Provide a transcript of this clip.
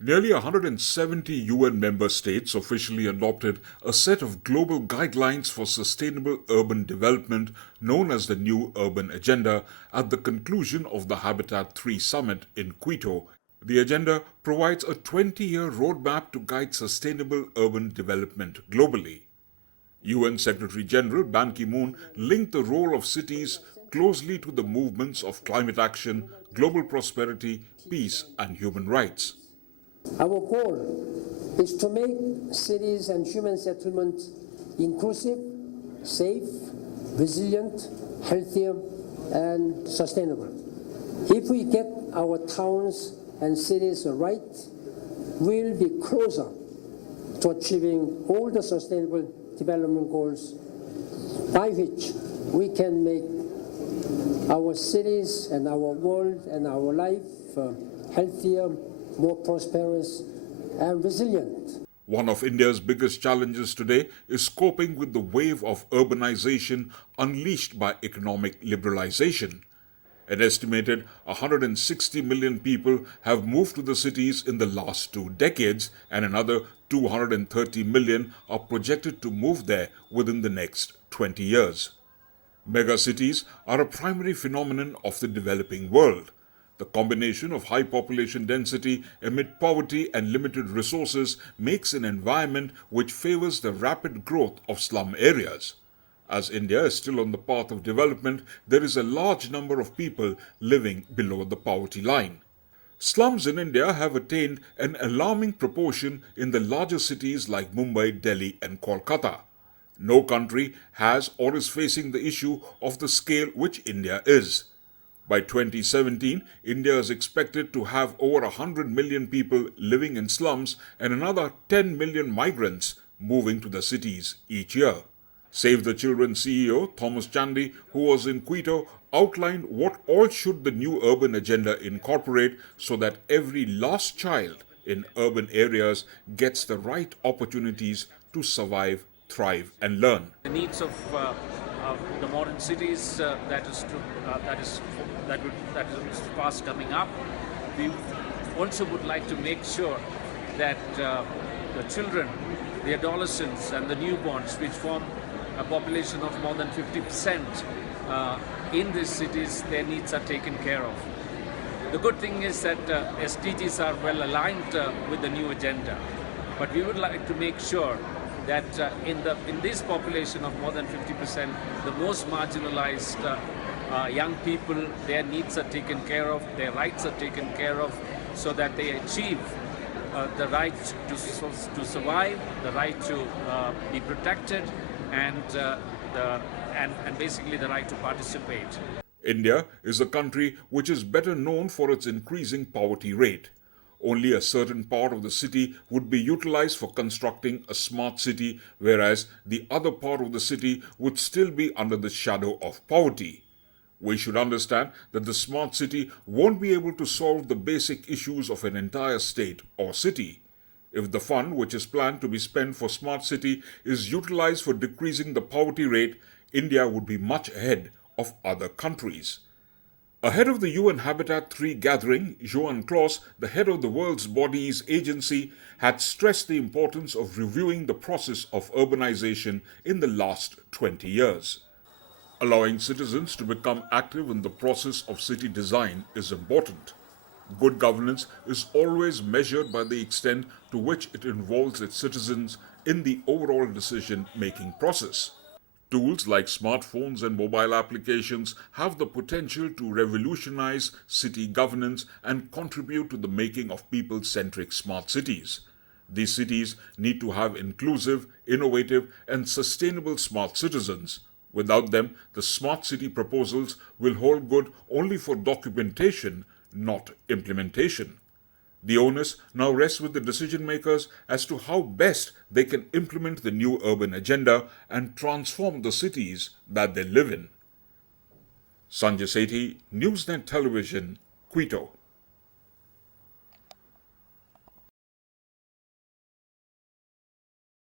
Nearly 170 UN member states officially adopted a set of global guidelines for sustainable urban development known as the New Urban Agenda at the conclusion of the Habitat 3 summit in Quito. The agenda provides a 20-year roadmap to guide sustainable urban development globally. UN Secretary General Ban Ki-moon linked the role of cities closely to the movements of climate action, global prosperity, peace, and human rights. Our goal is to make cities and human settlements inclusive, safe, resilient, healthier, and sustainable. If we get our towns and cities right, we'll be closer to achieving all the sustainable development goals by which we can make our cities and our world and our life healthier, more prosperous and resilient. One of India's biggest challenges today is coping with the wave of urbanization unleashed by economic liberalization. An estimated 160 million people have moved to the cities in the last 2 decades, and another 230 million are projected to move there within the next 20 years. Megacities are a primary phenomenon of the developing world. The combination of high population density amid poverty and limited resources makes an environment which favors the rapid growth of slum areas. As India is still on the path of development, there is a large number of people living below the poverty line. Slums in India have attained an alarming proportion in the larger cities like Mumbai, Delhi, and Kolkata. No country has or is facing the issue of the scale which India is. By 2017, India is expected to have over 100 million people living in slums and another 10 million migrants moving to the cities each year. Save the Children CEO Thomas Chandy, who was in Quito, outlined what all should the new urban agenda incorporate so that every last child in urban areas gets the right opportunities to survive, thrive, and learn. The needs of the modern cities that is fast coming up. We also would like to make sure that the children, the adolescents, and the newborns, which form a population of more than 50% in these cities, their needs are taken care of. The good thing is that SDGs are well aligned with the new agenda, but we would like to make sure that in this population of more than 50%, the most marginalized young people, their needs are taken care of, their rights are taken care of, so that they achieve the right to survive, the right to be protected, and basically the right to participate. India is a country which is better known for its increasing poverty rate. Only a certain part of the city would be utilized for constructing a smart city, whereas the other part of the city would still be under the shadow of poverty. We should understand that the smart city won't be able to solve the basic issues of an entire state or city. If the fund which is planned to be spent for smart city is utilized for decreasing the poverty rate, India would be much ahead of other countries. Ahead of the UN Habitat 3 gathering, Joan Clos, the head of the World Bodies Agency, had stressed the importance of reviewing the process of urbanization in the last 20 years. Allowing citizens to become active in the process of city design is important. Good governance is always measured by the extent to which it involves its citizens in the overall decision-making process. Tools like smartphones and mobile applications have the potential to revolutionize city governance and contribute to the making of people-centric smart cities. These cities need to have inclusive, innovative, and sustainable smart citizens. Without them, the smart city proposals will hold good only for documentation, not implementation. The onus now rests with the decision makers as to how best they can implement the new urban agenda and transform the cities that they live in. Sanjay Sethi, Newsnet Television, Quito.